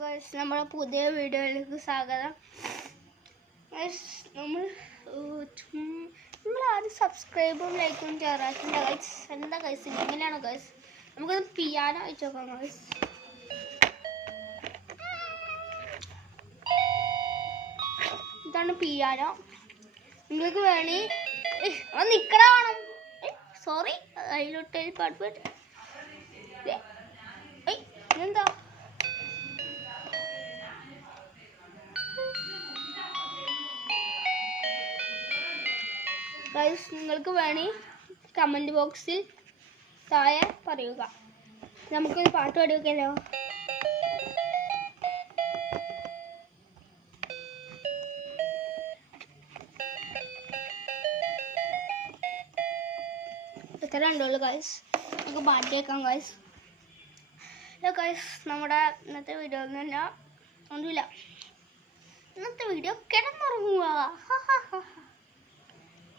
Guys, നമ്മുടെ പുതിയ വീഡിയോയിലേക്ക് സ്വാഗതം. ഗൈസ്, നമ്മൾ ആദ്യം സബ്സ്ക്രൈബും ലൈക്കും ചേർത്തില്ല ഗൈസ്. എന്താ ഗൈസ് ഇങ്ങനെയാണോ ഗൈസ്? നമുക്കത് പിയാനോ അയച്ചു നോക്കാം ഗൈസ്. ഇതാണ് പിയാനോ. നിങ്ങൾക്ക് വേണി നിക്കണ വേണം. സോറി, അതിലോട്ട് പാട്ട് പാട്ട് എന്താ ഗൈസ്, നിങ്ങൾക്ക് വേണി കമൻറ്റ് ബോക്സിൽ താഴെ പറയുക. നമുക്കൊരു പാട്ട് പാടി വെക്കാലോ. ഇത്ര ഉണ്ടുള്ളൂ ഗൈസ്. നമുക്ക് പാട്ട് കേൾക്കാം ഗൈസ്. ഗൈസ്, നമ്മുടെ ഇന്നത്തെ വീഡിയോ ഒന്നുമില്ല. ഇന്നത്തെ വീഡിയോ കിടന്നുറങ്ങുക.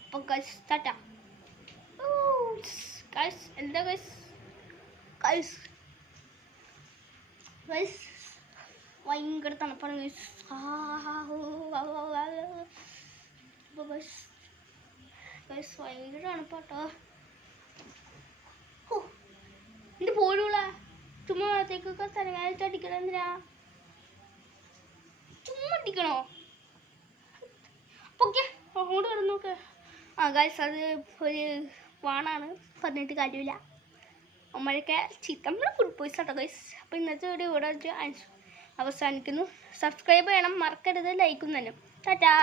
അപ്പോൾ ഗൈസ് ടാറ്റ. ഗൈസ് എന്താ ഗൈസ് ഭയങ്കര തണുപ്പാണ് ഗൈസ്. ഗൈസ് ഭയങ്കര തണുപ്പാട്ടോ. എൻ്റെ പോലുള്ള ചുമ്മാ ഭാഗത്തേക്കൊക്കെ തലകാലത്ത് അടിക്കണം. എന്തിനാ ചുമ്മാ അടിക്കണോ? ഓക്കെ, അങ്ങോട്ട് കിടന്നു നോക്ക്. ഗൈസ്, അത് ഒരു വാണാണ്, പറഞ്ഞിട്ട് കാര്യമില്ല. അമ്മയൊക്കെ ചീത്ത ഫുഡ് പോയിസ് കേട്ടോ ഗൈസ്. അപ്പോൾ ഇന്നത്തെ വീഡിയോ ഇവിടെ വെച്ച് അവസാനിക്കുന്നു. സബ്സ്ക്രൈബ് ചെയ്യണം മറക്കരുത്, ലൈക്കും തന്നെ. ടാറ്റാ.